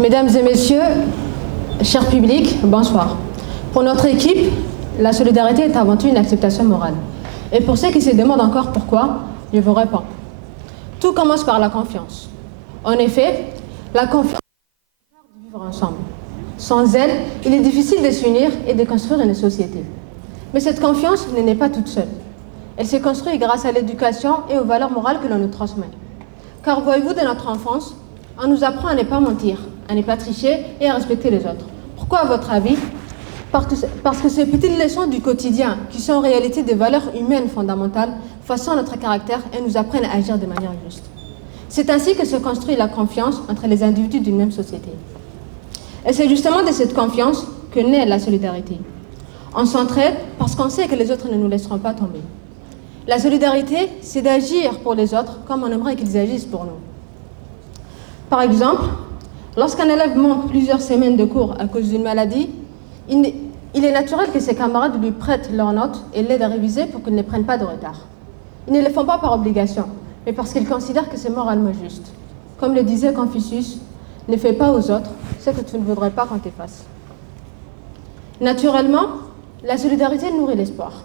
Mesdames et messieurs, cher public, bonsoir. Pour notre équipe, la solidarité est avant tout une acceptation morale. Et pour ceux qui se demandent encore pourquoi, je vous réponds. Tout commence par la confiance. En effet, la confiance est l'art de vivre ensemble. Sans elle, il est difficile de s'unir et de construire une société. Mais cette confiance ne naît pas toute seule. Elle se construit grâce à l'éducation et aux valeurs morales que l'on nous transmet. Car voyez-vous, de notre enfance, on nous apprend à ne pas mentir, à ne pas tricher et à respecter les autres. Pourquoi, à votre avis? Parce que ces petites leçons du quotidien, qui sont en réalité des valeurs humaines fondamentales, façonnent notre caractère et nous apprennent à agir de manière juste. C'est ainsi que se construit la confiance entre les individus d'une même société. Et c'est justement de cette confiance que naît la solidarité. On s'entraide parce qu'on sait que les autres ne nous laisseront pas tomber. La solidarité, c'est d'agir pour les autres comme on aimerait qu'ils agissent pour nous. Par exemple, lorsqu'un élève manque plusieurs semaines de cours à cause d'une maladie, il est naturel que ses camarades lui prêtent leurs notes et l'aident à réviser pour qu'il ne prenne pas de retard. Ils ne le font pas par obligation, mais parce qu'ils considèrent que c'est moralement juste. Comme le disait Confucius, ne fais pas aux autres ce que tu ne voudrais pas qu'on te fasse. Naturellement, la solidarité nourrit l'espoir.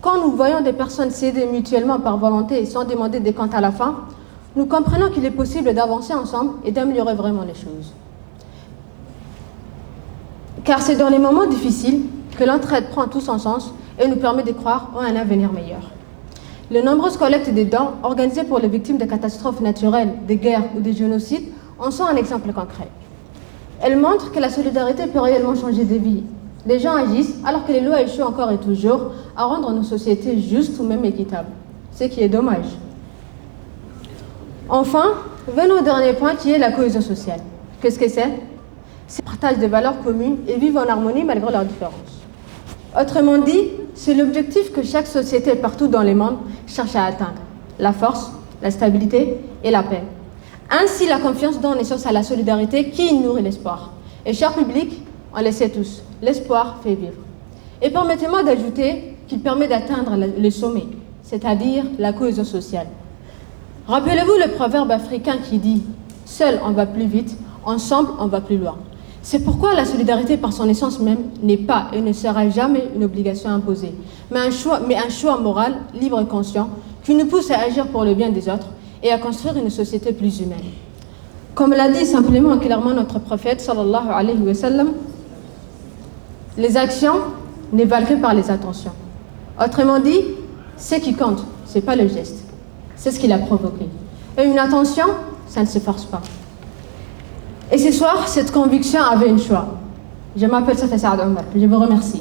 Quand nous voyons des personnes s'aider mutuellement par volonté sans demander des comptes à la fin, nous comprenons qu'il est possible d'avancer ensemble et d'améliorer vraiment les choses. Car c'est dans les moments difficiles que l'entraide prend tout son sens et nous permet de croire en un avenir meilleur. Les nombreuses collectes de dons organisées pour les victimes de catastrophes naturelles, de guerres ou de génocides en sont un exemple concret. Elles montrent que la solidarité peut réellement changer des vies. Les gens agissent alors que les lois échouent encore et toujours à rendre nos sociétés justes ou même équitables, ce qui est dommage. Enfin, venons au dernier point qui est la cohésion sociale. Qu'est-ce que c'est? C'est le partage de valeurs communes et vivre en harmonie malgré leurs différences. Autrement dit, c'est l'objectif que chaque société partout dans le monde cherche à atteindre. La force, la stabilité et la paix. Ainsi, la confiance donne naissance à la solidarité qui nourrit l'espoir. Et cher public, on le sait tous, l'espoir fait vivre. Et permettez-moi d'ajouter qu'il permet d'atteindre le sommet, c'est-à-dire la cohésion sociale. Rappelez-vous le proverbe africain qui dit « Seul on va plus vite, ensemble on va plus loin ». C'est pourquoi la solidarité par son essence même n'est pas et ne sera jamais une obligation imposée, mais un choix moral, libre et conscient, qui nous pousse à agir pour le bien des autres et à construire une société plus humaine. Comme l'a dit simplement et clairement notre prophète, sallallahu alayhi wa sallam, les actions ne valent que par les intentions. Autrement dit, ce qui compte, ce n'est pas le geste. C'est ce qu'il a provoqué. Et une intention, ça ne se force pas. Et ce soir, cette conviction avait un choix. Je m'appelle Safa Saad Omar. Je vous remercie.